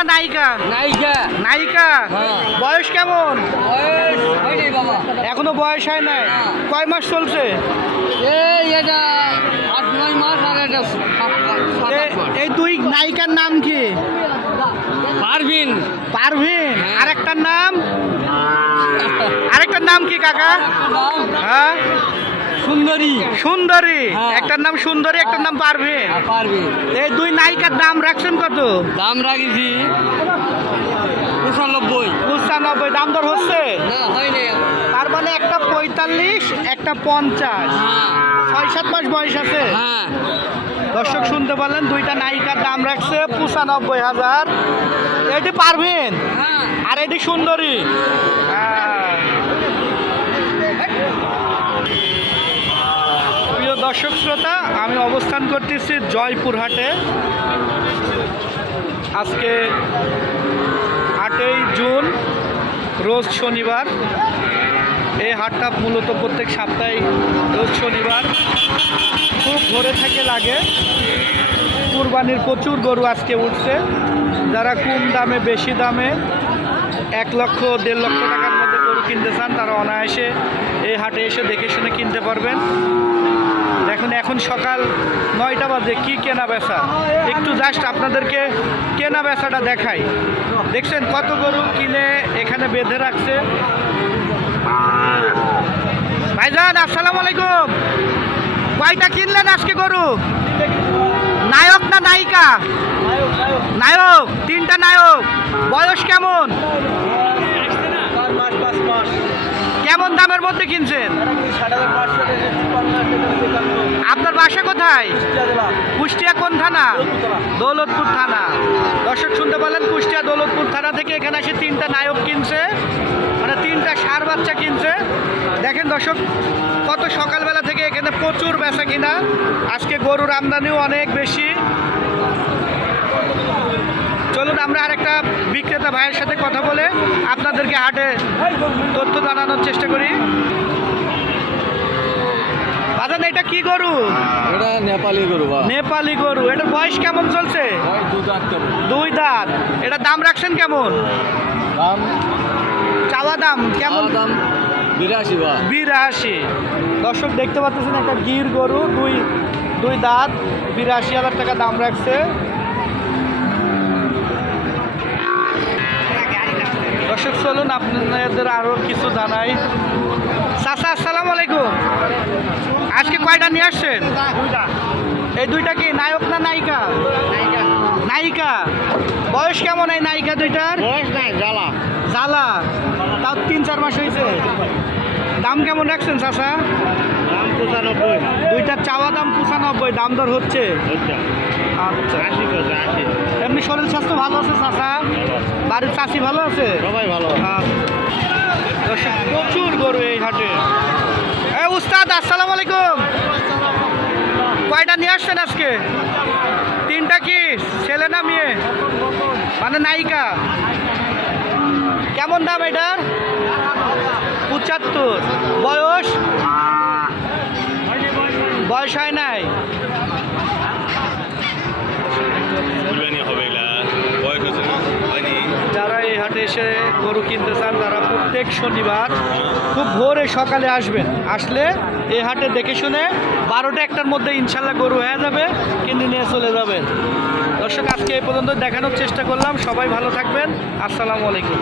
না নায়িকা? নায়িকা। নায়িকা? হ্যাঁ। বয়স কেমন? এখনও বয়স হয় নাই? কয় মাস চলছে? এই এটা আট নয় মাস আর এটা। এই দুই নায়িকার নাম কি? পারবিন পারভিন। হ্যাঁ। আরেকটার নাম? আরেকটার নাম কি কাকা? হ্যাঁ? সুন্দরী। সুন্দরী। হ্যাঁ। একটার নাম সুন্দরী একটার নাম পারভিন হ্যাঁ, পারবিন এই দুই নায়িকার দাম রাখছেন কত? দাম রাখিছি পঁচানব্বই। পঁচানব্বই দাম দর হচ্ছে? না হয়নি। তার মানে একটা পঁয়তাল্লিশ একটা পঞ্চাশ। হ্যাঁ। ছয় সাত মাস বয়স আছে? হ্যাঁ। দর্শক শুনতে পারলেন দুইটা নায়িকার দাম রাখছে পঁচানব্বই হাজার। এটি পারবেন আর এটি সুন্দরী হ্যাঁ। প্রিয় দর্শক শ্রোতা, আমি অবস্থান করতেছি জয়পুরহাটে। আজকে আটই জুন, রোজ শনিবার। এই হাটটা মূলত প্রত্যেক সপ্তাহে রোজ শনিবার। খুব ভরে থেকে লাগে। কুরবানির প্রচুর গরু আজকে উঠছে। যারা কম দামে, বেশি দামে, এক লক্ষ, দেড় লক্ষ টাকার মধ্যে গরু কিনতে চান, তারা অনায়াসে এই হাটে এসে দেখে শুনে কিনতে পারবেন। দেখুন এখন সকাল নয়টা বাজে কি কেনা বেচা? একটু জাস্ট আপনাদেরকে কেনা বেচাটা দেখাই। দেখছেন কত গরু কিনে এখানে বেঁধে রাখছে? ভাইজান আসসালামু আলাইকুম। কয়টা কিনলেন আজকে গরু? নায়ক না নায়িকা? নায়ক তিনটা নায়ক। বয়স কেমন? কেমন দামের মধ্যে কিনছেন? বাসা কোথায়? কুষ্টিয়া কোন থানা? দৌলতপুর থানা। দর্শক শুনতে পারলেন কুষ্টিয়া দৌলতপুর থানা থেকে এখানে এসে তিনটা নায়ক কিনছে। মানে তিনটা সার বাচ্চা কিনছে। দেখেন দর্শক কত সকালবেলা থেকে এখানে প্রচুর বেচা কিনা। আজকে গরুর আমদানিও অনেক বেশি। চলুন আমরা আরেকটা বিক্রেতা ভাইয়ের সাথে কথা বলে আপনাদেরকে হাটে তথ্য জানানোর চেষ্টা করি। বাজান এটা কি গরু? এটা নেপালি গরু নেপালি গরু। এটার বয়স কেমন চলছে? দুই দাঁত। এটা দাম রাখছেন কেমন? দাম? চাওয়া দাম কেমন? দাম বিরাশি বা বিরাশি। দর্শক দেখতে পাচ্ছেন একটা গির গরু দুই দুই দাঁত বিরাশি হাজার টাকা দাম রাখছে। দর্শক চলুন আপনাদের আরও কিছু জানাই। চাচা আসসালামু আলাইকুম। কয়টা নিয়ে আসছেন? এই দুইটা কি নায়ক না নায়িকা? নায়িকা। বয়স কেমন এই নায়িকা দুইটার? বয়স নাই জ্বালা। জ্বালা। তাও তিন চার মাস হয়েছে দাম কেমন রাখছেন চাচা? দাম পঁচানব্বই। দুইটার চাওয়া দাম পঁচানব্বই দাম দর হচ্ছে? আচ্ছা। এমনি শরীর স্বাস্থ্য ভালো আছে চাচা? বাড়ির চাষি ভালো আছে? সবাই ভালো আচ্ছা। প্রচুর গরু এই হাটে। উস্তাদ, আসসালামু আলাইকুম। কয়টা নিয়ে আসছেন আজকে? তিনটা কি? ছেলে না মেয়ে? মানে নায়িকা? কেমন দাম এটার? পঁচাত্তর। বয়স? বয়স হয় নাই? হবে এগুলা বয়স হচ্ছে না হয়নি যারা এই হাটে এসে গরু কিনতে চান তারা প্রত্যেক শনিবার খুব ভোরে সকালে আসবেন। আসলে এ হাটে দেখে শুনে বারোটা একটার মধ্যে ইনশাল্লাহ গরু হয়ে যাবে, কিনে নিয়ে চলে যাবেন। দর্শক, আজকে এই পর্যন্ত দেখানোর চেষ্টা করলাম। সবাই ভালো থাকবেন। আসসালামু আলাইকুম।